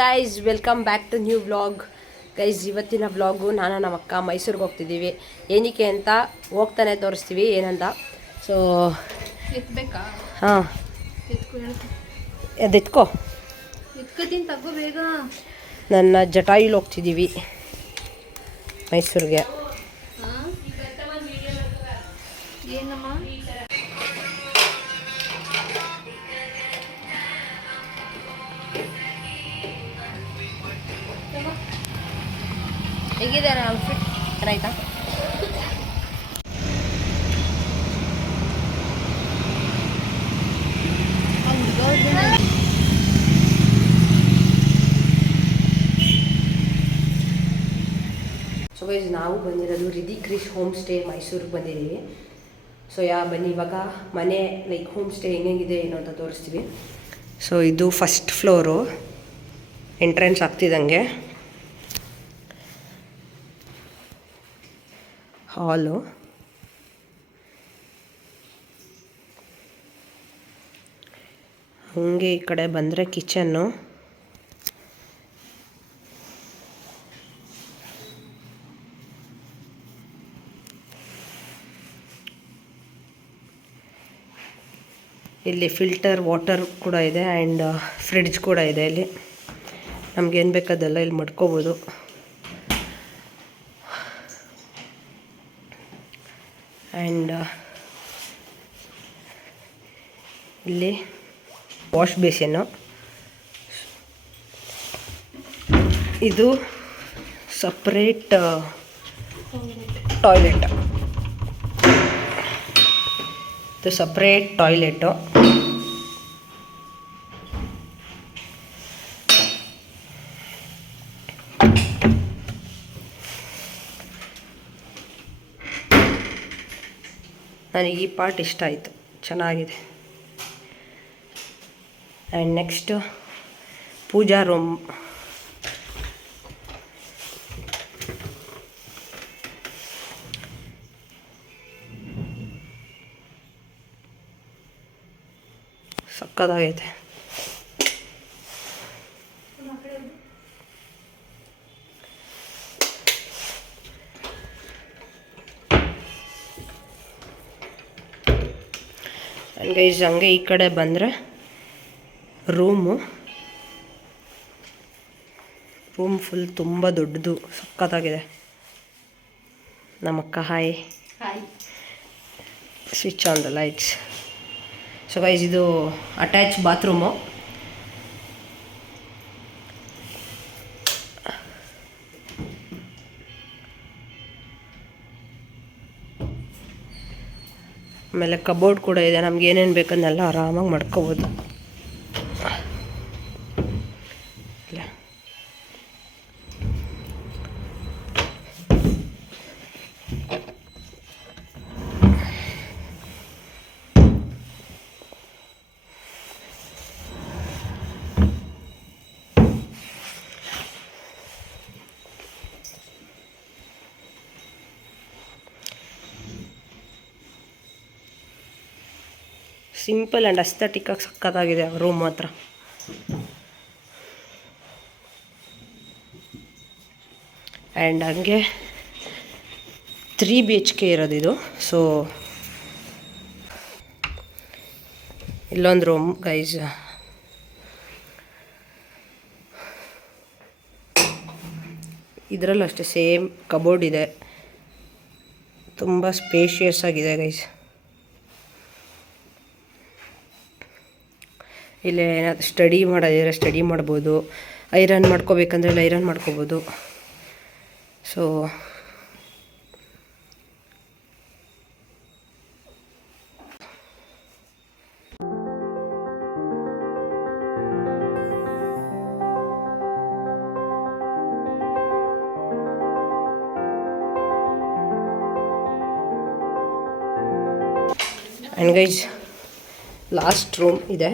Guys, welcome back to new vlog. Guys, ಇವತ್ತಿನ vlog ನಾನು ನಮ್ಮ ಅಕ್ಕ ಮೈಸೂರಿಗೆ ಹೋಗ್ತಿದ್ದೀವಿ. ಏನಕ್ಕೆ ಅಂತ ಹೋಗ್ತಾನೆ ತೋರಿಸ್ತೀವಿ ಏನಂತ. ಸೊ ಎತ್ಬೇಕಾ? ಹಾಂ, ಎತ್ಕೋ, ಎತ್ಕೋತೀನಿ, ತಗೋ ಬೇಗ. ನನ್ನ ಜಟಾಯುಲಿ ಹೋಗ್ತಿದ್ದೀವಿ ಮೈಸೂರಿಗೆ. ಏನಮ್ಮ? ಹೇಗಿದೆ ಔಟ್ಫಿಟ್? ಚೆನ್ನಾಯ್ತಾ? ಸೊ ಗೈಸ್, ನಾವು ಬಂದಿರೋದು ರಿಧಿ ಕ್ರಿಶ್ ಹೋಮ್ ಸ್ಟೇ ಮೈಸೂರಿಗೆ ಬಂದಿದ್ದೀವಿ. ಸೊ ಬನ್ನಿ ಇವಾಗ ಮನೆ ಲೈಕ್ ಹೋಮ್ ಸ್ಟೇ ಹೆಂಗಿದೆ ಏನು ಅಂತ ತೋರಿಸ್ತೀವಿ. ಸೊ ಇದು ಫಸ್ಟ್ ಫ್ಲೋರು, ಎಂಟ್ರೆನ್ಸ್ ಆಗ್ತಿದ್ದಂಗೆ ಹಾಲು. ಹಾಗೆ ಈ ಕಡೆ ಬಂದರೆ ಕಿಚನ್ನು. ಇಲ್ಲಿ ಫಿಲ್ಟರ್ ವಾಟರ್ ಕೂಡ ಇದೆ ಆ್ಯಂಡ್ ಫ್ರಿಡ್ಜ್ ಕೂಡ ಇದೆ. ಇಲ್ಲಿ ನಮಗೇನು ಬೇಕಾದಲ್ಲ ಇಲ್ಲಿ ಮಡ್ಕೋಬೋದು. ಆ್ಯಂಡ್ ಇಲ್ಲಿ ವಾಶ್ ಬೇಸಿನ್ನು. ಇದು ಸಪ್ರೇಟ್ ಟಾಯ್ಲೆಟ್. ಇದು ಸಪ್ರೇಟ್ ಟಾಯ್ಲೆಟು. ನನಗೆ ಈ ಪಾರ್ಟ್ ಇಷ್ಟ ಆಯಿತು, ಚೆನ್ನಾಗಿದೆ. And next puja room. ಸಕ್ಕತ್ತಾಗೈತೆ. ಆ್ಯಂಡ್ ಗೈಸ್, ಹಂಗೆ ಈ ಕಡೆ ಬಂದರೆ ರೂಮ್ ಫುಲ್ ತುಂಬ ದೊಡ್ಡದು, ಸಕ್ಕತ್ತಾಗಿದೆ. ನಮ್ಮಕ್ಕ hi. Switch on the lights. So guys, ಇದು ಅಟ್ಯಾಚ್ ಬಾತ್ರೂಮು. ಆಮೇಲೆ ಕಬೋರ್ಡ್ ಕೂಡ ಇದೆ. ನಮ್ಗೆ ಏನೇನು ಬೇಕನ್ನೆಲ್ಲ ಆರಾಮಾಗಿ ಮಾಡ್ಕೋಬೋದು. ಸಿಂಪಲ್ ಆ್ಯಂಡ್ ಅಸ್ಥೆಟಿಕ್ಕಾಗಿ ಸಕ್ಕತ್ತಾಗಿದೆ ರೂಮ್ ಮಾತ್ರ. ಆ್ಯಂಡ್ ಹಂಗೆ 3 BHK ಇರೋದು ಇದು. ಸೊ ಇಲ್ಲೊಂದು ರೂಮ್ ಗೈಸ್. ಇದರಲ್ಲೂ ಅಷ್ಟೇ ಸೇಮ್ ಕಬೋರ್ಡ್ ಇದೆ. ತುಂಬ ಸ್ಪೇಷಿಯಸ್ ಆಗಿದೆ ಗೈಸ್. ಇಲ್ಲೇ ಏನಾದರೂ ಸ್ಟಡಿ ಮಾಡೋದಿದ್ರೆ ಸ್ಟಡಿ ಮಾಡ್ಬೋದು. ಐರನ್ ಮಾಡ್ಕೋಬೇಕಂದ್ರೆ ಇಲ್ಲಿ ಐರನ್ ಮಾಡ್ಕೋಬೋದು. So and guys, last room ಇದೆ.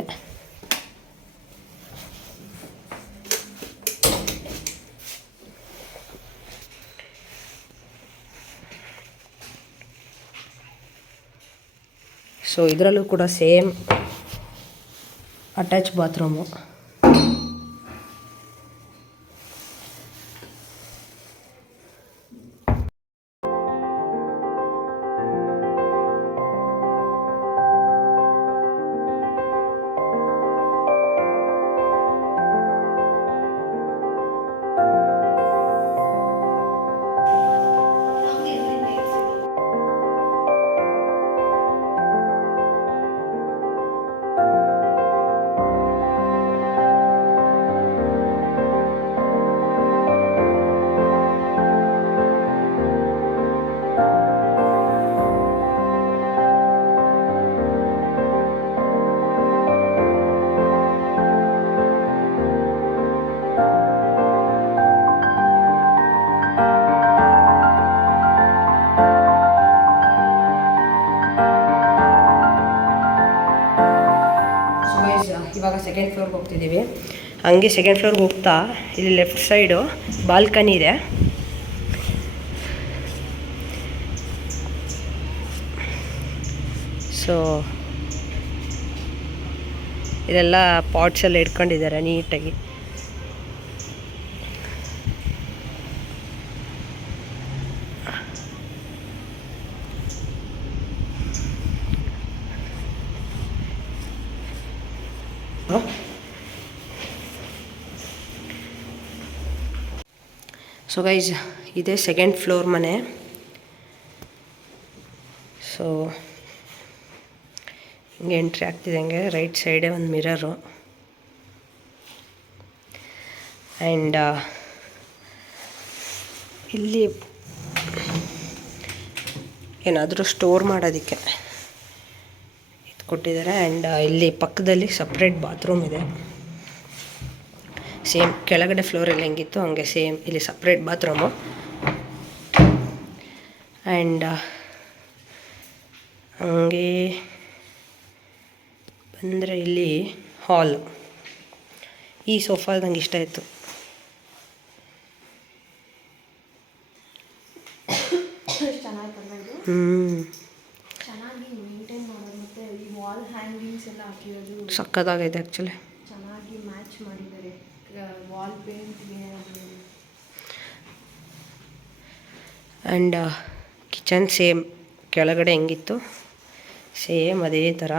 ಸೊ ಇದರಲ್ಲೂ ಕೂಡ ಸೇಮ್ ಅಟ್ಯಾಚ್ ಬಾತ್ರೂಮು. ಸೆಕೆಂಡ್ ಫ್ಲೋರ್ಗೆ ಹೋಗ್ತಿದ್ದೀವಿ. ಹಂಗೆ ಸೆಕೆಂಡ್ ಫ್ಲೋರ್ಗೆ ಹೋಗ್ತಾ ಇಲ್ಲಿ ಲೆಫ್ಟ್ ಸೈಡು ಬಾಲ್ಕನಿ ಇದೆ. ಸೊ ಇದೆಲ್ಲ ಪಾಟ್ಸ್ ಎಲ್ಲ ಇಟ್ಕೊಂಡಿದ್ದಾರೆ ನೀಟಾಗಿ. ಸೊ ಗೈಸ್ ಇದೇ ಸೆಕೆಂಡ್ ಫ್ಲೋರ್ ಮನೆ. ಸೊ ಹಿಂಗೆ ಎಂಟ್ರಿ ಆಗ್ತಿದೆ. ಹಂಗೆ ರೈಟ್ ಸೈಡೇ ಒಂದು ಮಿರರು ಆ್ಯಂಡ್ ಇಲ್ಲಿ ಏನಾದರೂ ಸ್ಟೋರ್ ಮಾಡೋದಕ್ಕೆ ಇದು ಕೊಟ್ಟಿದ್ದಾರೆ. ಆ್ಯಂಡ್ ಇಲ್ಲಿ ಪಕ್ಕದಲ್ಲಿ ಸಪ್ರೇಟ್ ಬಾತ್ರೂಮ್ ಇದೆ. ಸೇಮ್ ಕೆಳಗಡೆ ಫ್ಲೋರಲ್ಲಿ ಹೆಂಗಿತ್ತು ಹಂಗೆ ಸೇಮ್ ಇಲ್ಲಿ ಸಪ್ರೇಟ್ ಬಾತ್ರೂಮು. ಆ್ಯಂಡ್ ಹಂಗೆ ಬಂದರೆ ಇಲ್ಲಿ ಹಾಲ್. ಈ ಸೋಫಾ ನಂಗೆ ಇಷ್ಟ ಆಯಿತು. ಚೆನ್ನಾಗಿ ಮೇಂಟೈನ್ ಮಾಡೋದು ಮತ್ತು ಈ ವಾಲ್ ಹ್ಯಾಂಗಿಂಗ್ಸ್ ಎಲ್ಲ ಹಾಕಿರೋದು ಸಕ್ಕತ್ತಾಗೈತೆ ಆ್ಯಕ್ಚುಲಿ. ಚೆನ್ನಾಗಿ ಮ್ಯಾಚ್ ಮಾಡಿದ್ದಾರೆ ವಾಲ್ ಪೇಂಟ್ಗೆ. ಆ್ಯಂಡ್ ಕಿಚನ್ ಸೇಮ್ ಕೆಳಗಡೆ ಹೆಂಗಿತ್ತು ಸೇಮ್ ಅದೇ ಥರ.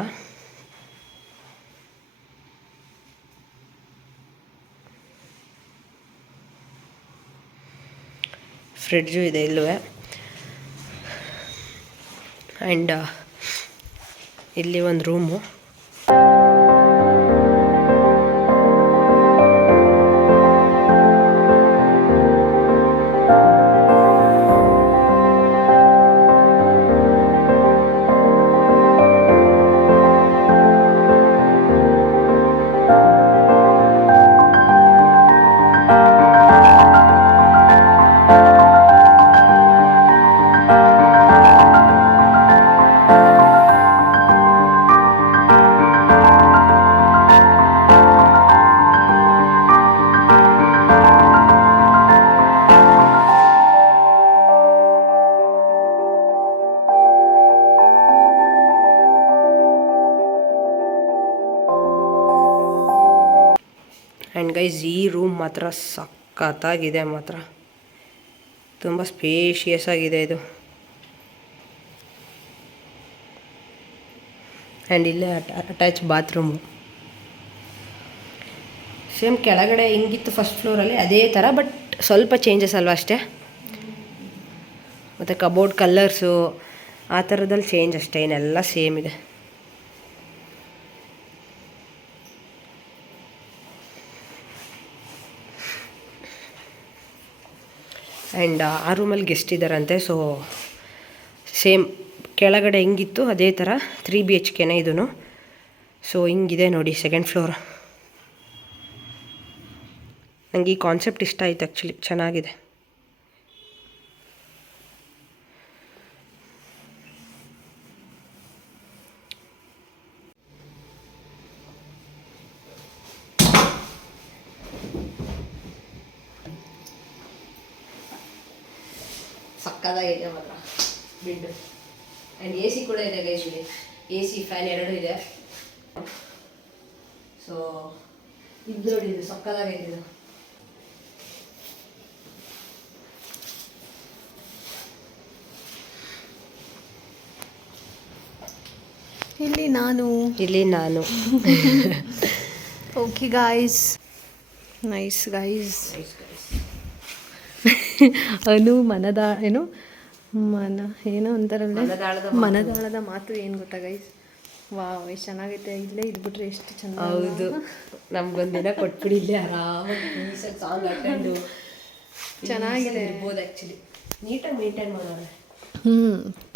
ಫ್ರಿಡ್ಜು ಇದೆ ಇಲ್ಲೂ. ಆ್ಯಂಡ್ ಇಲ್ಲಿ ಒಂದು ರೂಮು. ಆ್ಯಂಡ್ ಗೈಸ್ ಈ ರೂಮ್ ಮಾತ್ರ ಸಖತ್ತಾಗಿದೆ. ಮಾತ್ರ ತುಂಬ ಸ್ಪೇಷಿಯಸ್ ಆಗಿದೆ ಇದು. ಆ್ಯಂಡ್ ಇಲ್ಲೇ ಅಟ್ಯಾಚ್ ಬಾತ್ರೂಮು. ಸೇಮ್ ಕೆಳಗಡೆ ಹಿಂಗಿತ್ತು ಫಸ್ಟ್ ಫ್ಲೋರಲ್ಲಿ ಅದೇ ಥರ, ಬಟ್ ಸ್ವಲ್ಪ ಚೇಂಜಸ್ ಅಲ್ವಾ ಅಷ್ಟೇ. ಮತ್ತು ಕಬೋರ್ಡ್ ಕಲ್ಲರ್ಸು ಆ ಥರದಲ್ಲಿ ಚೇಂಜ್ ಅಷ್ಟೇ, ಏನೆಲ್ಲ ಸೇಮ್ ಇದೆ. ಆ್ಯಂಡ್ ಆ ರೂಮಲ್ಲಿ ಗೆಸ್ಟ್ ಇದ್ದಾರಂತೆ. ಸೊ ಸೇಮ್ ಕೆಳಗಡೆ ಹೆಂಗಿತ್ತು ಅದೇ ಥರ 3 BHK ಇದೂ. ಸೊ ಹಿಂಗಿದೆ ನೋಡಿ ಸೆಕೆಂಡ್ ಫ್ಲೋರ್. ನನಗೆ ಈ ಕಾನ್ಸೆಪ್ಟ್ ಇಷ್ಟ ಆಯಿತು ಆ್ಯಕ್ಚುಲಿ, ಚೆನ್ನಾಗಿದೆ. ಸಕ್ಕದಾಗಿದೆ ಮಾತ್ರ ಬೆಡ್. ಆ್ಯಂಡ್ AC ಕೂಡ ಇದೆ ಗೈಸ್ ಇಲ್ಲಿ. AC ಫ್ಯಾನ್ 2 ಇದೆ. ಸೊ ಇದು ನೋಡಿ, ಇದು ಸಕ್ಕದಾಗೈತೆ ಇದು. ಇಲ್ಲಿ ನಾನು ಓಕೆ ಗಾಯ್ಸ್, ನೈಸ್ ಗಾಯ್ಸ್. ಅನು ಏನೋ ಅಂತಾರಲ್ಲ, ಮನದಾಳದ ಮಾತು ಏನು ಗೊತ್ತಾ ಗೈಸ್. ವಾವ್, ಎಷ್ಟು ಚೆನ್ನಾಗೈತೆ. ಇಲ್ಲೇ ಇದ್ಬಿಟ್ರೆ ಎಷ್ಟು ಚೆಂದ. ಹೌದು, ನಮ್ಗೊಂದಿನ ಕೊಟ್ಬಿಡಿ ಇಲ್ಲೇ ಆರಾಮಾಗಿ ಸಾಂಗ್ ಹಾಕೊಂಡು ಚೆನ್ನಾಗಿದೆ ಇರ್ಬೋದು. ಆ್ಯಕ್ಚುಲಿ ನೀಟಾಗಿ ಮೇಂಟೈನ್ ಮಾಡೋಣ.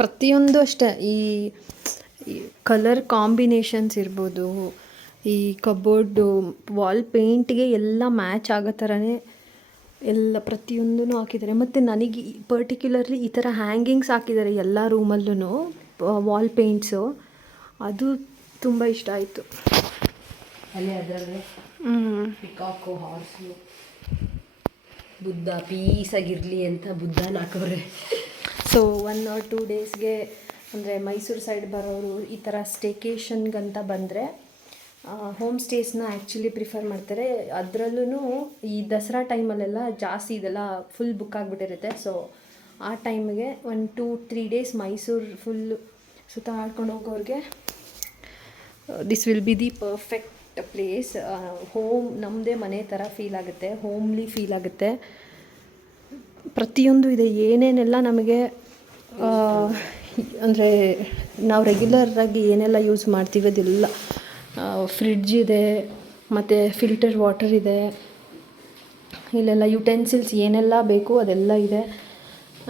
ಪ್ರತಿಯೊಂದು ಅಷ್ಟೇ. ಈ ಕಲರ್ ಕಾಂಬಿನೇಷನ್ಸ್ ಇರ್ಬೋದು, ಈ ಕಬೋರ್ಡು ವಾಲ್ ಪೇಂಟ್ಗೆ ಎಲ್ಲ ಮ್ಯಾಚ್ ಆಗೋ ಥರನೇ ಎಲ್ಲ ಪ್ರತಿಯೊಂದೂ ಹಾಕಿದ್ದಾರೆ. ಮತ್ತು ನನಗೆ ಪರ್ಟಿಕ್ಯುಲರ್ಲಿ ಈ ಥರ ಹ್ಯಾಂಗಿಂಗ್ಸ್ ಹಾಕಿದ್ದಾರೆ ಎಲ್ಲ ರೂಮಲ್ಲೂ ವಾಲ್ ಪೇಂಟ್ಸು. ಅದು ತುಂಬ ಇಷ್ಟ ಆಯಿತು. ಅಲ್ಲಿ ಅದರಲ್ಲಿ ಪಿಕಾಕು ಹಾರ್ಸು ಬುದ್ಧ ಪೀಸಾಗಿರಲಿ ಅಂತ ಬುದ್ಧನ ಹಾಕೋರೆ. ಸೊ 1 or 2 ಡೇಸ್ಗೆ ಅಂದರೆ ಮೈಸೂರು ಸೈಡ್ ಬರೋರು ಈ ಥರ ಸ್ಟೇಕೇಷನ್ಗಂತ ಬಂದರೆ ಹೋಮ್ ಸ್ಟೇಸ್ನ ಆ್ಯಕ್ಚುಲಿ ಪ್ರಿಫರ್ ಮಾಡ್ತಾರೆ. ಅದರಲ್ಲೂ ಈ ದಸರಾ ಟೈಮಲ್ಲೆಲ್ಲ ಜಾಸ್ತಿ ಇದೆಲ್ಲ ಫುಲ್ ಬುಕ್ ಆಗಿಬಿಟ್ಟಿರುತ್ತೆ. ಸೊ ಆ ಟೈಮಿಗೆ 1-2-3 ಡೇಸ್ ಮೈಸೂರು ಫುಲ್ ಸುತ್ತಾಡ್ಕೊಂಡು ಹೋಗೋರಿಗೆ this will be the perfect place. Home ನಮ್ಮದೇ ಮನೆ ಥರ ಫೀಲ್ ಆಗುತ್ತೆ, ಹೋಮ್ಲಿ ಫೀಲ್ ಆಗುತ್ತೆ. ಪ್ರತಿಯೊಂದು ಇದೆ, ಏನೇನೆಲ್ಲ ನಮಗೆ ಅಂದರೆ ನಾವು ರೆಗ್ಯುಲರಾಗಿ ಏನೆಲ್ಲ ಯೂಸ್ ಮಾಡ್ತೀವಿ ಅದೆಲ್ಲ. ಫ್ರಿಡ್ಜ್ ಇದೆ, ಮತ್ತು ಫಿಲ್ಟರ್ ವಾಟರ್ ಇದೆ, ಇಲ್ಲೆಲ್ಲ ಯುಟೆನ್ಸಿಲ್ಸ್ ಏನೆಲ್ಲ ಬೇಕು ಅದೆಲ್ಲ ಇದೆ.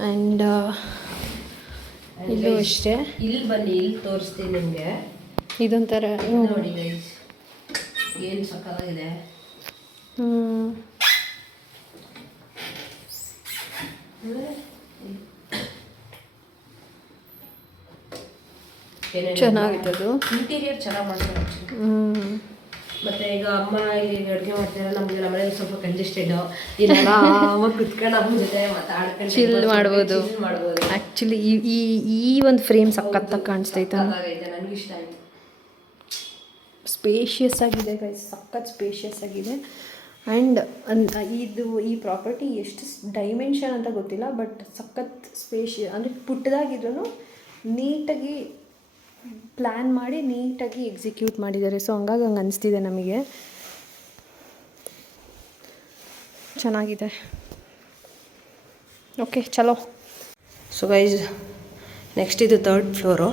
ಆ್ಯಂಡ್ ಇಲ್ಲೂ ಅಷ್ಟೇ. ಇಲ್ಲಿ ಬನ್ನಿ, ಇಲ್ಲಿ ತೋರಿಸ್ತೀನಿ ನಿಮಗೆ. ಇದೊಂಥರ ನೋಡಿ ಗೈಸ್, ಏನು ಸಕ್ಕತ್ತಾಗಿದೆ. ಚೆನ್ನಾಗಿದೆ ಅದು. ಇಂಟೀರಿಯರ್ ಚೆನ್ನಾಗಿ ಮಾಡ್ತಾರೆ. ಮತ್ತೆ ಈಗ ಅಮ್ಮ ಇಲ್ಲಿ ಅಡುಗೆ ಮಾಡ್ತಾರೆ, ನಮಗೆ ನಮ್ಮ ಮನೇಲಿ ಸ್ವಲ್ಪ ಕಂಜೆಸ್ಟೆಡ್, ಇಲ್ಲ ಕುತ್ಕೊಂಡು ಅಮ್ಮ ಜೊತೆ ಮಾತಾಡ್ಕೊಂಡು ಚಿಲ್ ಮಾಡ್ಬೋದು. ಆ್ಯಕ್ಚುಲಿ ಈ ಒಂದು ಫ್ರೇಮ್ ಸಖತ್ತಾಗಿ ಕಾಣಿಸ್ತೈತೆ, ನನಗೆ ಇಷ್ಟ ಆಯಿತು. ಸ್ಪೇಷಿಯಸ್ ಆಗಿದೆ ಗೈಸ್, ಸಖತ್ ಸ್ಪೇಷಿಯಸ್ ಆಗಿದೆ. ಆ್ಯಂಡ್ ಈ ಪ್ರಾಪರ್ಟಿ ಎಷ್ಟು ಡೈಮೆನ್ಷನ್ ಅಂತ ಗೊತ್ತಿಲ್ಲ, ಬಟ್ ಸಖತ್ ಸ್ಪೇಷಿಯಸ್ ಅಂದರೆ ಪುಟ್ಟದಾಗಿದ್ರೂ ನೀಟಾಗಿ ಪ್ಲ್ಯಾನ್ ಮಾಡಿ ನೀಟಾಗಿ ಎಕ್ಸಿಕ್ಯೂಟ್ ಮಾಡಿದ್ದಾರೆ. ಸೊ ಹಂಗಾಗಿ ಹಂಗೆ ಅನಿಸ್ತಿದೆ ನಮಗೆ, ಚೆನ್ನಾಗಿದೆ. ಓಕೆ ಚಲೋ. ಸೊ ಗೈಸ್, ನೆಕ್ಸ್ಟ್ ಇದು 3rd floor.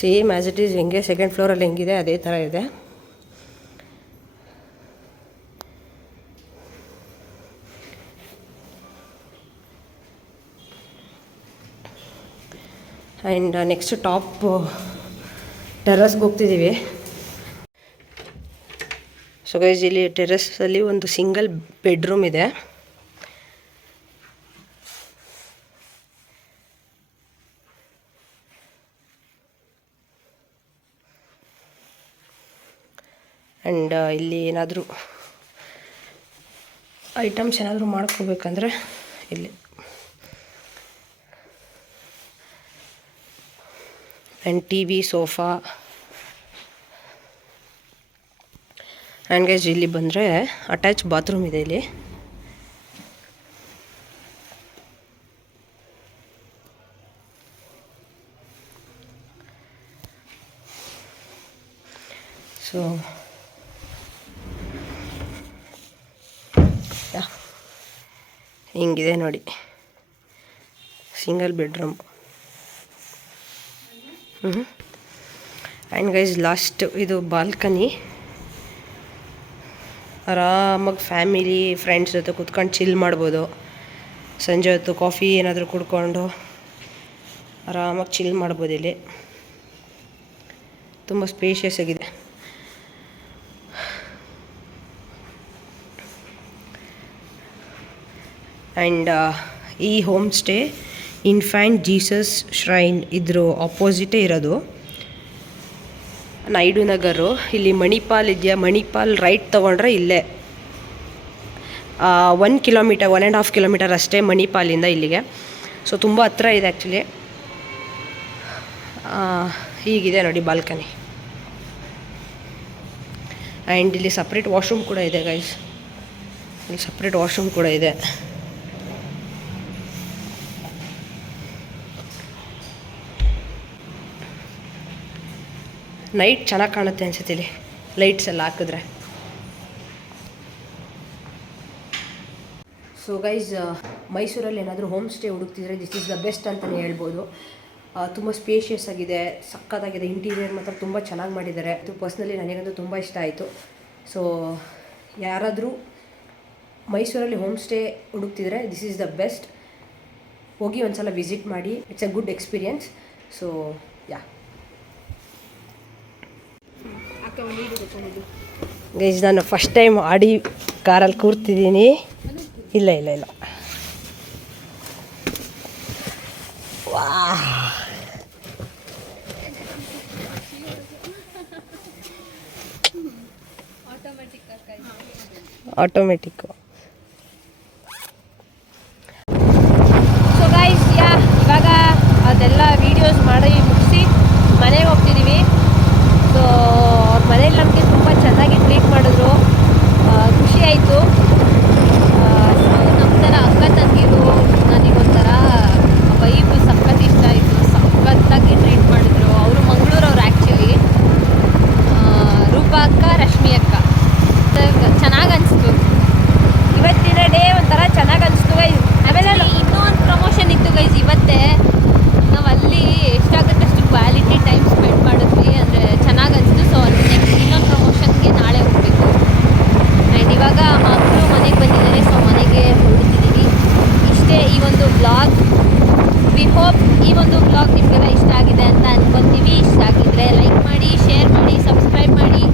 Same as it is ಹೆಂಗೆ 2nd ಫ್ಲೋರಲ್ಲಿ ಹೆಂಗಿದೆ ಅದೇ ಥರ ಇದೆ. ಆ್ಯಂಡ್ ನೆಕ್ಸ್ಟ್ ಟಾಪ್ ಟೆರಸ್ಗೆ ಹೋಗ್ತಿದ್ದೀವಿ. ಸೊ ಗೈಸ್, ಇಲ್ಲಿ ಟೆರಸಲ್ಲಿ ಒಂದು ಸಿಂಗಲ್ ಬೆಡ್ರೂಮ್ ಇದೆ. ಆ್ಯಂಡ್ ಇಲ್ಲಿ ಏನಾದರೂ ಐಟಮ್ಸ್ ಏನಾದರೂ ಮಾಡ್ಕೋಬೇಕಂದ್ರೆ ಇಲ್ಲಿ. And T V, sofa. And guys, ಇಲ್ಲಿ ಬಂದರೆ ಅಟ್ಯಾಚ್ ಬಾತ್ರೂಮ್ ಇದೆ ಇಲ್ಲಿ. ಸೊ ಹಿಂಗಿದೆ ನೋಡಿ, single bedroom. And guys, last ಇದು ಬಾಲ್ಕನಿ. ಆರಾಮಾಗಿ ಫ್ಯಾಮಿಲಿ ಫ್ರೆಂಡ್ಸ್ ಜೊತೆ ಕೂತ್ಕೊಂಡು ಚಿಲ್ ಮಾಡ್ಬೋದು. ಸಂಜೆ ಹೊತ್ತು ಕಾಫಿ ಏನಾದರೂ ಕುಡ್ಕೊಂಡು ಆರಾಮಾಗಿ ಚಿಲ್ ಮಾಡ್ಬೋದು. ಇಲ್ಲಿ ತುಂಬ ಸ್ಪೇಷಿಯಸ್ ಆಗಿದೆ. ಆ್ಯಂಡ್ ಈ home stay infant Jesus shrine ಇದ್ರ ಆಪೋಸಿಟೇ ಇರೋದು, ನಾಯ್ಡು ನಗರು. ಇಲ್ಲಿ ಮಣಿಪಾಲ್ ಇದೆಯಾ, ಮಣಿಪಾಲ್ ರೈಟ್ ತೊಗೊಂಡ್ರೆ ಇಲ್ಲೇ 1 ಕಿಲೋಮೀಟರ್ 1.5 ಕಿಲೋಮೀಟರ್ ಅಷ್ಟೇ ಮಣಿಪಾಲಿಂದ ಇಲ್ಲಿಗೆ. ಸೊ ತುಂಬ ಹತ್ರ ಇದೆ ಆ್ಯಕ್ಚುಲಿ. ಹೀಗಿದೆ ನೋಡಿ ಬಾಲ್ಕನಿ. ಆ್ಯಂಡ್ ಇಲ್ಲಿ ಸಪ್ರೇಟ್ ವಾಶ್ರೂಮ್ ಕೂಡ ಇದೆ ಗೈಸ್, ಇಲ್ಲಿ ಸಪ್ರೇಟ್ ವಾಶ್ರೂಮ್ ಕೂಡ ಇದೆ. ನೈಟ್ ಚೆನ್ನಾಗಿ ಕಾಣುತ್ತೆ ಅನ್ಸುತ್ತೆ ಇಲ್ಲಿ ಲೈಟ್ಸ್ ಎಲ್ಲ ಹಾಕಿದ್ರೆ. ಸೊ ಗೈಸ್, ಮೈಸೂರಲ್ಲಿ ಏನಾದರೂ ಹೋಮ್ ಸ್ಟೇ ಹುಡುಕ್ತಿದ್ರೆ ದಿಸ್ ಈಸ್ ದ ಬೆಸ್ಟ್ ಅಂತಲೇ ಹೇಳ್ಬೋದು. ತುಂಬ ಸ್ಪೇಷಿಯಸ್ ಆಗಿದೆ, ಸಕ್ಕತ್ತಾಗಿದೆ. ಇಂಟೀರಿಯರ್ ಮಾತ್ರ ತುಂಬ ಚೆನ್ನಾಗಿ ಮಾಡಿದ್ದಾರೆ. ಅದು ಪರ್ಸ್ನಲಿ ನನಗಂತೂ ತುಂಬ ಇಷ್ಟ ಆಯಿತು. ಸೊ ಯಾರಾದರೂ ಮೈಸೂರಲ್ಲಿ ಹೋಮ್ ಸ್ಟೇ ಹುಡುಕ್ತಿದ್ರೆ ದಿಸ್ ಈಸ್ ದ ಬೆಸ್ಟ್. ಹೋಗಿ ಒಂದು ಸಲ ವಿಸಿಟ್ ಮಾಡಿ, it's a good experience. So yeah guys, ನಾನು ಫಸ್ಟ್ ಟೈಮ್ ಆಡಿ ಕಾರಲ್ಲಿ ಕೂರ್ತಿದ್ದೀನಿ. ಇಲ್ಲ ಇಲ್ಲ ಇಲ್ಲ ವಾ, ಆಟೋಮೆಟಿಕ್ಕು. ಸೊ ಗೈಸ್ ಇವಾಗ ಅದೆಲ್ಲ ವೀಡಿಯೋಸ್ ಮಾಡಿ ಮುಗಿಸಿ ಮನೆಗೆ ಹೋಗ್ತಿದ್ದೀವಿ. ಸೊ ಅವ್ರ ಮನೇಲಿ ನಮಗೆ ತುಂಬ ಚೆನ್ನಾಗಿ ಟ್ರೀಟ್ ಮಾಡಿದ್ರು, ಖುಷಿ ಆಯಿತು. ನಮ್ಮ ಥರ ಅಕ್ಕ ತಂಗಿರು ನನಗೊಂಥರ ವೈಬ್ ಸಖತ್ ಇಷ್ಟ ಆಯಿತು. ಸಖತ್ತಾಗಿ ಟ್ರೀಟ್ ಮಾಡಿದ್ರು. ಅವರು ಮಂಗಳೂರವ್ರು ಆ್ಯಕ್ಚುಲಿ, ರೂಪಾ ಅಕ್ಕ, ರಶ್ಮಿ ಅಕ್ಕ. ಚೆನ್ನಾಗಿ ಅನಿಸ್ತು ಇವತ್ತಿನ ಡೇ, ಒಂಥರ ಚೆನ್ನಾಗಿ ಅನಿಸ್ತು ಗೈಸ್. ಆಮೇಲೆ ಇನ್ನೂ ಒಂದು ಪ್ರಮೋಷನ್ ಇತ್ತು ಗೈಸ್ ಇವತ್ತೇ. ನಾವು ಅಲ್ಲಿ ಎಷ್ಟಾಗುತ್ತೆ ಅಷ್ಟು ಕ್ವಾಲಿಟಿ ಟೈಮ್ ಸ್ಪೆಂಡ್ ಮಾಡಿದ್ವಿ, ಅಂದರೆ ಚೆನ್ನಾಗಿ ಅನಿಸ್ತು. ಸೊ ನೆಕ್ಸ್ಟ್ ಇನ್ನೊಂದು ಪ್ರಮೋಷನ್ಗೆ ನಾಳೆ ಹೋಗಬೇಕು. ಆ್ಯಂಡ್ ಇವಾಗ ಮಕ್ಕಳು ಮನೆಗೆ ಬಂದಿದ್ದಾರೆ, ಸೊ ಮನೆಗೆ ಹೊರಡ್ತಿದ್ದೀವಿ. ಇಷ್ಟೇ ಈ ಒಂದು ವ್ಲಾಗ್. ವಿ ಹೋಪ್ ಈ ಒಂದು ವ್ಲಾಗ್ ನಿಮಗೆಲ್ಲ ಇಷ್ಟ ಆಗಿದೆ ಅಂತ ಅಂದ್ಕೊತೀವಿ. ಇಷ್ಟ ಆಗಿದ್ರೆ ಲೈಕ್ ಮಾಡಿ, ಶೇರ್ ಮಾಡಿ, ಸಬ್ಸ್ಕ್ರೈಬ್ ಮಾಡಿ.